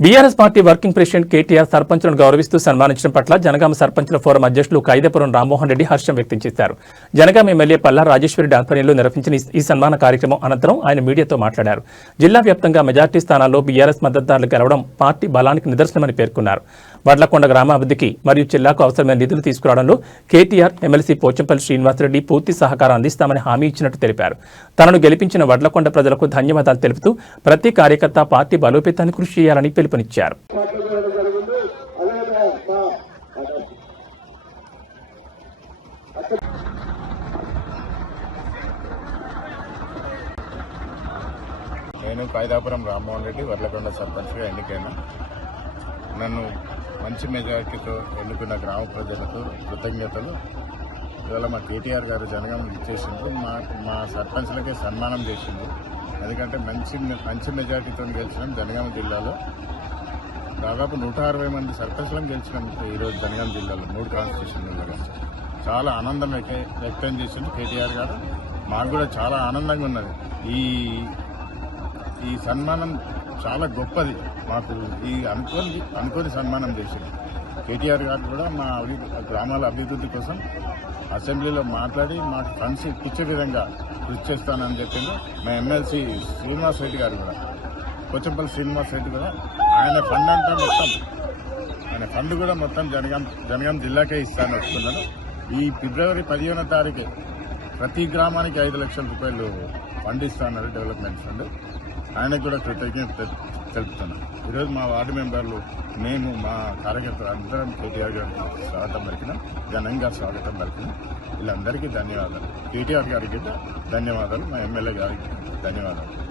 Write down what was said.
BRS party working president KTR సర్పంచులను గౌరవిస్తూ సన్మానించడం పట్ల జనగామ సర్పంచుల ఫోరం అధ్యక్షులు కైదపురం రామ్మోహన్ రెడ్డి హర్షం వ్యక్తం చేశారు. జనగామ ఎమ్మెల్యే పల్లా రాజేశ్వరి ఆధ్వర్యంలో నిర్వహించిన ఈ- ఈ సన్మాన కార్యక్రమం అనంతరం ఆయన మీడియాతో మాట్లాడారు. జిల్లా వ్యాప్తంగా మెజార్టీ స్థానాల్లో బీఆర్ఎస్ మద్దతుదారులు గెలవడం పార్టీ బలానికి నిదర్శనమని పేర్కొన్నారు. వడ్లకొండ గ్రామాభివృద్ధికి మరియు జిల్లాకు అవసరమైన నిధులు తీసుకురావడంలో కేటీఆర్ ఎమ్మెల్సీ పోచంపల్లి శ్రీనివాసరెడ్డి పూర్తి సహకారం అందిస్తామని హామీ ఇచ్చినట్టు తెలిపారు. తనను గెలిపించిన వడ్లకొండ ప్రజలకు ధన్యవాదాలు తెలుపుతూ ప్రతి కార్యకర్త పార్టీ బలోపేతాన్ని కృషి చేయాలని పిలుపునిచ్చారు. నేను కాయిదాపురం రామ్మోహన్ రెడ్డి వర్లకొండ సర్పంచ్గా ఎన్నికైనా. నన్ను మంచి మెజార్టీతో ఎన్నుకున్న గ్రామ ప్రజలకు కృతజ్ఞతలు. ఇవాళ మా కేటీఆర్ గారు జనగం ఇచ్చేసింది మా మా సర్పంచ్లకే సన్మానం చేసింది ఎందుకంటే మంచి మంచి మెజార్టీతో గెలిచినాం జనగామ జిల్లాలో. దాదాపు నూట అరవై మంది సర్పంచ్లను గెలిచినాం ఈరోజు జనగామ జిల్లాలో మూడు కాన్స్టిట్యూషన్లలో చాలా ఆనందం వ్యక్తం చేసింది కేటీఆర్ గారు. మాకు కూడా చాలా ఆనందంగా ఉన్నది. ఈ ఈ సన్మానం చాలా గొప్పది. మాకు ఈ అనుకోని అనుకోని సన్మానం చేసింది. కేటీఆర్ గారు కూడా మా గ్రామాల అభివృద్ధి కోసం అసెంబ్లీలో మాట్లాడి మాకు ఫండ్స్ ఇప్పించే విధంగా కృషి చేస్తానని చెప్పింది మా ఎమ్మెల్సీ శ్రీనివాస్ రెడ్డి గారు కూడా కొచ్చంపల్లి శ్రీనివాస్ రెడ్డి కూడా. ఆయన ఫండ్ అంతా మొత్తం ఆయన ఫండ్ కూడా మొత్తం జనగాం జనగాం జిల్లాకే ఇస్తాను వస్తున్నాను ఈ ఫిబ్రవరి పదిహేనో తారీఖు ప్రతి గ్రామానికి ఐదు లక్షల రూపాయలు ఫండ్ ఇస్తానన్నారు డెవలప్మెంట్ ఫండ్. ఆయనకు కూడా కృతజ్ఞత తెలుపుతున్నాను ఈరోజు మా వార్డు మెంబర్లు మేము మా కార్యకర్తలు అందరం కేటీఆర్ గారికి స్వాగతం పలికినాం ఘనంగా స్వాగతం పలికినాం. వీళ్ళందరికీ ధన్యవాదాలు. కేటీఆర్ గారికి ధన్యవాదాలు మా ఎమ్మెల్యే గారికి ధన్యవాదాలు.